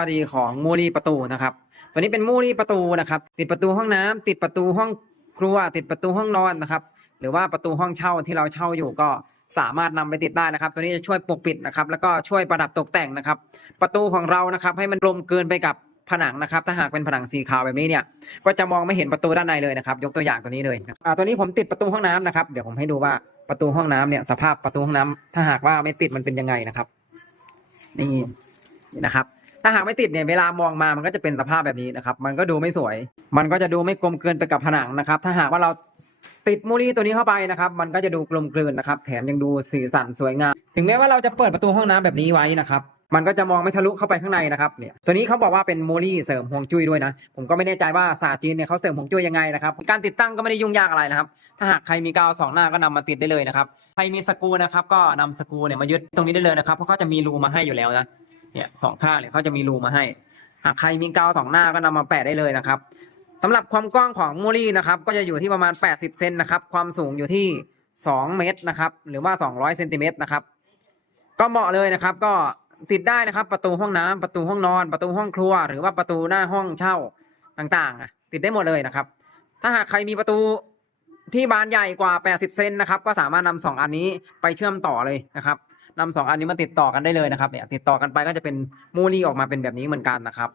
ข้อดีของมูลี่ประตูนะครับ ตัวนี้เป็นมูลี่ประตูนะครับ ติดประตูห้องน้ำติดประตูห้องครัว ติดประตูห้องนอนนะครับ หรือว่าประตูห้องเช่าที่เราเช่าอยู่ก็สามารถนำไปติดได้นะครับ ตัวนี้จะช่วยปกปิดนะครับ แล้วก็ช่วยประดับตกแต่งนะครับ ประตูของเรานะครับ ให้มันกลมเกินไปกับผนังนะครับ ถ้าหากเป็นผนังสีขาวแบบนี้เนี่ยก็จะมองไม่เห็นประตูด้านในเลยนะครับ ยกตัวอย่างตัวนี้เลยอ่าตัวนี้ผมติดประตูห้องน้ำนะครับ เดี๋ยวผมให้ดูว่าประตูห้องน้ำเนี่ยสภาพประตูห้องน้ำถ้าหากว่าไม่ติดมันเป็นยังไงนะครับ นี่นะครับ ถ้าหากไม่ติดเนี่ยเวลามองมามันก็จะเป็นสภาพแบบนี้นะครับ มันก็ดูไม่สวย มันก็จะดูไม่กลมเกินไปกับผนังนะครับ ถ้าหากว่าเราติดมูลี่ตัวนี้เข้าไปนะครับ มันก็จะดูกลมกลืนนะครับ แถมยังดูสีสันสวยงาม ถึงแม้ว่าเราจะเปิดประตูห้องน้ำแบบนี้ไว้นะครับมันก็จะมองไม่ทะลุเข้าไปข้างในนะครับเนี่ยตัวนี้เขาบอกว่าเป็นมูลี่เสริมฮวงจุ้ยด้วยนะ ผมก็ไม่แน่ใจว่าศาสตร์จีนเนี่ยเขาเสริมฮวงจุ้ยยังไงนะครับ การติดตั้งก็ไม่ได้ยุ่งยากอะไรนะครับ ถ้าหากใครมีกาวสองหน้าก็นำมาติดได้เลยนะครับ ใครมีสกูนะครับก็นำสกูเนี่ยมายึดตรงนี้ได้เลยนะครับ เพราะเขาจะมีรูมาให้อยู่แล้วนะ เนี่ยสองข้างเนี่ยเขาจะมีรูมาให้ หากใครมีกาวสองหน้าก็นำมาแปะได้เลยนะครับสำหรับความกว้างของมูลี่นะครับ ก็จะอยู่ที่ประมาณ 80เซนนะครับ ความสูงอยู่ที่ 2 เมตรนะครับ หรือว่า 200เซนติเมตรนะครับ ก็เหมาะเลยนะครับ ก็ติดได้นะครับ ประตูห้องน้ำประตูห้องนอน ประตูห้องครัว หรือว่าประตูหน้าห้องเช่าต่างๆ ติดได้หมดเลยนะครับ ถ้าหากใครมีประตูที่บานใหญ่กว่า 80 เซนนะครับ ก็สามารถนำสองอันนี้ไปเชื่อมต่อเลยนะครับ นำสองอันนี้มาติดต่อกันได้เลยนะครับเนี่ยติดต่อกันไปก็จะเป็นมูลี่ออกมาเป็นแบบนี้เหมือนกันนะครับ